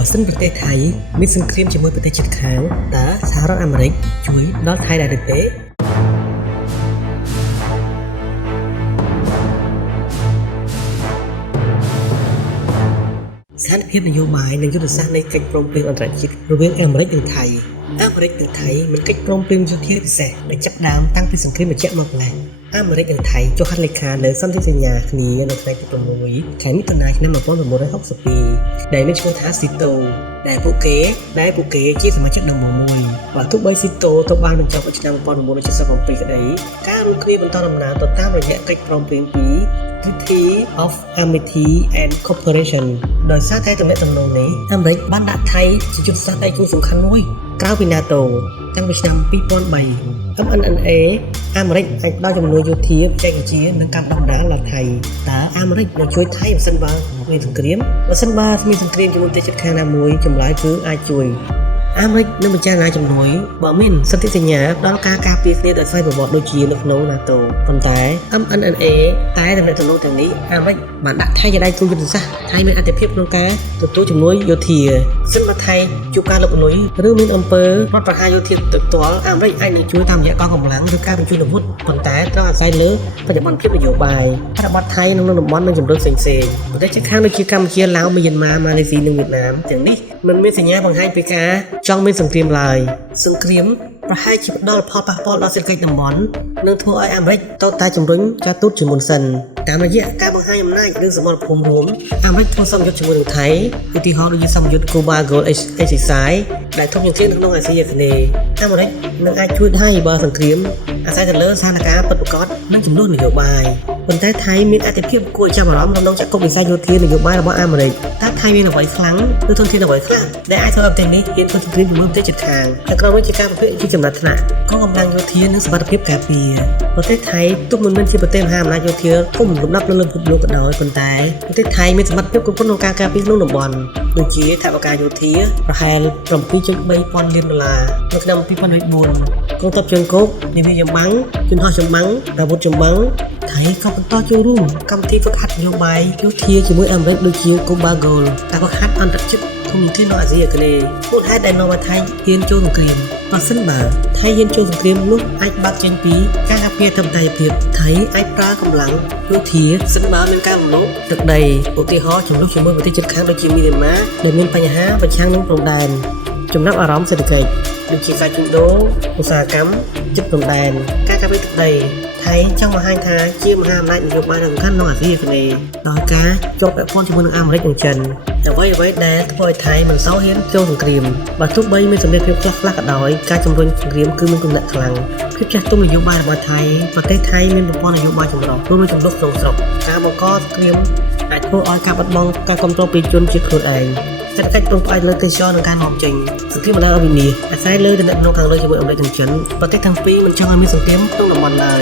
បើសិនប្រទេសថៃមានសង្គ្រាមជាមួយប្រទេសជិតខាងតើសហរដ្ឋអាមេរិកជួយដល់ថៃដែរឬទេស្ថានភាពនយោបាយនិងយុទ្ធសាស្ត្រនៃកិច្ចព្រមព្រៀងអន្តរជាតិរវាងអាមេរិកនិងថៃអាមេរិកនិងថៃមានកិច្ចព្រមព្រៀងយោធាពិសេសដែលចាប់ផ្ដើមតាំងពីសង្គ្រាមត្រជាក់មកម្ល៉េះអាមេរិកនិងថៃចុះហត្ថលេខាលើសន្ធិសញ្ញាគ្នានៅថ្ងៃទី6ខែមិថុនាឆ្នាំ1962ដែលមានឈ្មោះថាស៊ីតូដែលពួកគេជាសមាជិកដំបូងមួយបើទោះបីស៊ីតូត្រូវបានបញ្ចប់នៅឆ្នាំ1977ក្តីការរួមគ្នាបន្តដំណើរទៅតាមរយៈកិច្ចព្រមព្រៀងពី Treaty of Amity and Cooperation ដោយសារតែទំនាក់ទំនងនេះអាមេរិកបានដាក់ថៃជាយុទ្ធសាស្ត្រដៃគូសំខាន់មួយក្រៅពី NATO តាំងពីឆ្នាំ2003 MNNA អាមេរិកអាចផ្ដល់ជំនួយយោធាបច្ចេកវិទ្យានិងការបណ្ដុះបណ្ដាលដល់ថៃតើអាមេរិកនឹងជួយថៃបើសិនបើមានសង្គ្រាមជាមួយប្រទេសជិតខាងណាមួយចម្លើយគឺអាចជួយអាមេរិកនឹងពិចារណាជំនួយបើមានសន្ធិសញ្ញាដល់ការការពារគ្នាដោយស្វ័យប្រវត្តិដូចជានៅក្នុង NATO ប៉ុន្តែ MNNA តែទំនាក់ទំនងទាំងនេះអាមេរិកបានដាក់ថៃជាដៃគូយុទ្ធសាស្ត្រថៃមានអធិភាពក្នុងការទទួលជំនួយយោធាសិនបើថៃជួបការលុកលុយឬមានអំពើរដ្ឋប្រហារយោធាផ្ទាល់អាមេរិកអាចនឹងជួយតាមរយៈកងកម្លាំងឬការបញ្ជូនអាវុធប៉ុន្តែត្រូវអាស្រ័យលើបច្ចុប្បន្នភាពនយោបាយប្រតិបត្តិថៃនៅក្នុងតំបន់និងជំរឿនផ្សេងៗប្រទេសជិតខាងដូចជាកម្ពុជាឡាវមីយ៉ាន់ម៉ាម៉ាឡេស៊ីនិងវៀតណាមទាំងនេះមិនមានសញ្ញាបង្ហាញពីការចង់មានសង្គ្រាមឡើយសង្គ្រាមប្រហែលជាផ្ដល់ផលប៉ះពាល់ដល់សេដ្ឋកិច្ចតំបន់និងធ្វើឲ្យអាមេរិកតតែជំរុញការទូតជាមុនសិនតាមរយៈការបង្ហាញអំណាចឬសមរភូមិរួមអាមេរិកធ្វើសម្ពយុទ្ធជាមួយនឹងថៃឧទាហរណ៍ដូចជាសម្ពយុទ្ធ Cuba Gold Exercise ដែលធំជាងគេនៅក្នុងអាស៊ីអាគ្នេយ៍អាមេរិកនឹងអាចជួយថៃបើសង្គ្រាមអាស្រ័យទៅលើស្ថានភាពពិតប្រាកដនិងចំនួននយោបាយប៉ុន្តែថៃមានអធិភាពគួរឲ្យចាប់អារម្មណ៍ក្នុងចក្រមវិស័យយោធានយោបាយរបស់អាមេរិកតើថៃមានអ្វីខ្លាំងឬធនធានអ្វីខ្លះដែលអាចធ្វើឲ្យប្រទេសនេះហ៊ានធ្វើសង្គ្រាមជាមួយប្រទេសជិតខាងតែក្រោយវិញជាការប្រភេទជាចំណាត់ថ្នាក់កងកម្លាំងយោធានិងសមត្ថភាពការពារប្រទេសថៃទោះមិនមែនជាប្រទេសមហាអំណាចយោធាធំលំដាប់លើពិភពលោកក៏ដោយប៉ុន្តែប្រទេសថៃមានសមត្ថភាពគ្រប់គ្រាន់ក្នុងការការពារក្នុងតំបន់ដូចជាថវិកាយោធាប្រហែល $7.3 ពាន់លាននៅឆ្នាំ2004កងទ័ពជើងគោកនាវាចម្បាំងជំនះចម្បាំងអាវុធចម្បាំងថៃក៏បន្តចូលរួមកម្មវិធីហ្វឹកហាត់នយោបាយយោធាជាមួយអាមេរិកដូចជា Cuba Gold ការហ្វឹកហាត់អន្តរជាតិធំជាងនៅអាស៊ីអាគ្នេយ៍មូលហេតុដែលនាំឲ្យថៃហ៊ានចូលសង្គ្រាមបើសិនបើថៃហ៊ានចូលសង្គ្រាមនោះអាចបាត់ចេញពីការការពារធម្មតាភាពថៃអាចប្រើកម្លាំងយោធាសិនបើមានការរំលោភទឹកដីឧទាហរណ៍ចំនួនជាមួយប្រទេសជិតខាងដូចជាមីយ៉ាន់ម៉ាដែលមានបញ្ហាប្រឆាំងនឹងព្រំដែនចំណាប់អារម្មណ៍សេដ្ឋកិច្ចដូចជាការជួញដូរឧស្សាហកម្មជិតព្រំដែនការការពារទឹកដីថៃចង់បង្ហាញថាជាមហាអំណាចនយោបាយដ៏សំខាន់ក្នុងអាស៊ីអាគ្នេយ៍ដោយការជាប់ពាក់ព័ន្ធជាមួយនឹងអាមេរិកនិងចិនអ្វីដែលធ្វើឲ្យថៃមិនសូវហ៊ានចូលសង្គ្រាមបើទោះបីមានសម្ពាធភាពខ្លះក៏ដោយការជំរុញសង្គ្រាមគឺមានគំនិតខ្លាំងភាពចាស់ទុំនយោបាយរបស់ថៃប្រទេសថៃមានប្រព័ន្ធនយោបាយចម្រុះរួមមានចំនួនក្នុងស្រុកការបង្កសង្គ្រាមអាចធ្វើឲ្យការបាត់បង់ការគ្រប់គ្រងពីជនជាតិខ្លួនឯងសេដ្ឋកិច្ចពឹងផ្អែកលើទេសចរនិងការនាំចេញសង្គ្រាមបណ្ដាលឲ្យវិនាសអាស្រ័យលើទំនាក់ទំនងខាងលើជាមួយអាមេរិកនិងចិនប្រទេសទាំងពីរមិនចង់ឲ្យមានសង្គ្រាមក្នុងតំបន់ឡើយ